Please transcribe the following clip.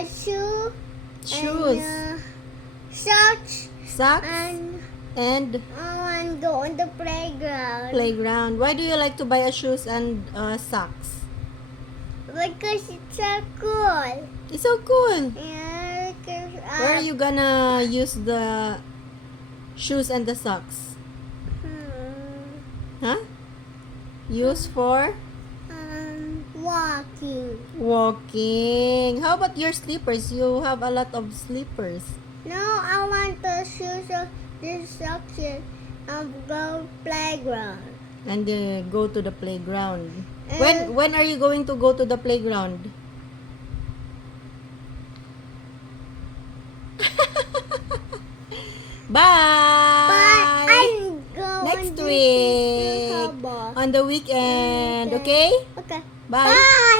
a shoe. Shoes. And, socks. Socks. And And go on the playground. playground. Why do you like to buy a shoes and socks? Because it's so cool. It's so cool. Yeah, because, Where are you gonna use the shoes and the socks? Huh? Use for walking. walking. How about your slippers? You have a lot of slippers. No, I want the shoes of this section of go playground. And go to the playground. And- When are you going to go to the playground? Bye. But I'm going Next to week. Hubba. On the weekend, Okay. okay? Okay. Bye. Bye.